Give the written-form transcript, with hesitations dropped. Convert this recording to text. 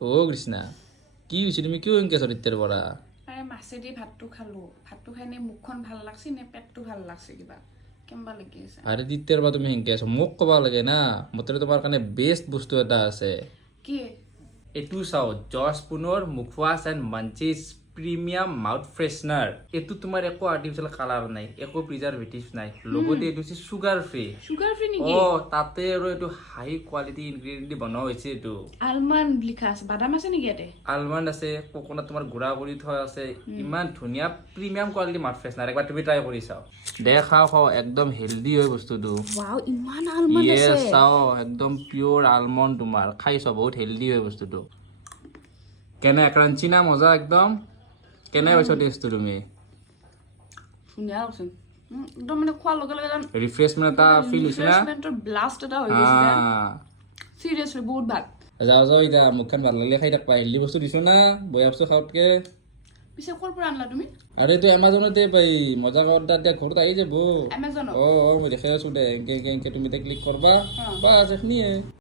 ও কৃষ্ণা কি হয়েছে তুমি কিয় এনকে চরিত্রের পড়া আরে মাছেদি ভাতটো খালো ভাতটো খাই নে মুখখন ভাল লাগছে নে পেটটো ভাল লাগছে কিবা কেমবা লাগি আছে আরে দ্বিতীয়ৰ পৰা তুমি হেনকে আছো মোক ক'বা লাগে না মতে তোমাৰ কাৰণে বেষ্ট বস্তু এটা আছে কি এইটো চাও জৰ্জ পুনৰ মুখৱাছ এণ্ড মাঞ্চিজ প্ৰিমিয়াম মাউথ ফ্ৰেছনাৰ এইটো তোমাৰ একো আৰ্টিফিচিয়েল কালাৰ নাই একো প্ৰিজাৰভেটিভ নাই লগতে এইটো হৈছে সুগাৰ ফ্ৰী সুগাৰ ফ্ৰী নেকি তাতে আৰু এইটো হাই কোৱালিটি ইনগ্ৰেডিয়েণ্ট দি বনোৱা হৈছে এইটো আলমণ্ড লিখা আছে বাদাম আছে নেকি ইয়াতে আলমণ্ড আছে কোকোনাট তোমাৰ গুড়া কৰি থোৱা আছে ইমান ধুনীয়া প্ৰিমিয়াম কোৱালিটি মাউথ ফ্ৰেছনাৰ একবাৰ তুমি ট্ৰাই কৰি চাও দে খাও একদম হেল্ডি হয় বস্তুটো ওয়াও ইমান আলমণ্ড আছে ইয়েস চাও একদম পিওর আলমন্ড তোমার খাইছো বহুত হেলদি হয় বস্তুটো কেনে ক্রাঞ্চি না মজা একদম কেনে পাইছো টেস্টটো তুমি ধুনীয়া লাগছে একদম মানে খোৱাৰ লগে লগে ৰিফ্ৰেশমেন্ট এটা ফিল হৈছে না ৰিফ্ৰেছমেণ্টৰ ব্লাষ্ট এটা হৈ গৈছে সিৰিয়াসলি বহুত ভাল যাও যাও এটা মুখখন ভাল লাগিলে খাই থাকবা হেলদি বস্তু দিছো না বয়া বস্তু খাওঁতকে পিছে ক'ৰ পৰা আনলা তুমি আৰে তো এমাজনতে পাই মজা অৰ্ডাৰ দিয়া ঘৰত আহি যাব এমাজনত মই দেখাই আছো দে এনকে তুমি ক্লিক কৰবা বাস এখনিয়ে